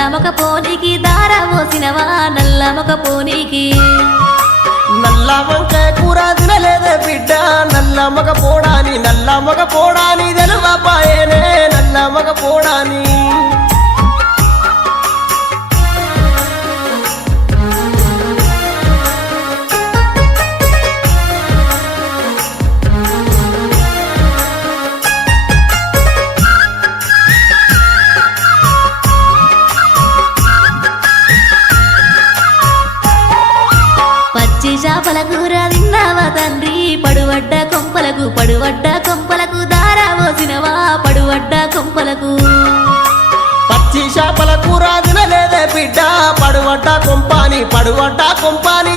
నల్లమొక పోనీకి దార పోసినవా నల్లమొక పోనీకి నల్ల వంకాయ కూర తినలేదే బిడ్డ నల్ల మగ పోడాని తెలువపాయనే నల్ల మగ పోడాని పచ్చి చేపల కూర తిన్నావా తండ్రి పడువడ్డ కొంపలకు దార పోసినవా పడువడ్డ కొంపలకు పచ్చి చేపల కూర తినలేదే బిడ్డ పడువడ్డ కొంపాని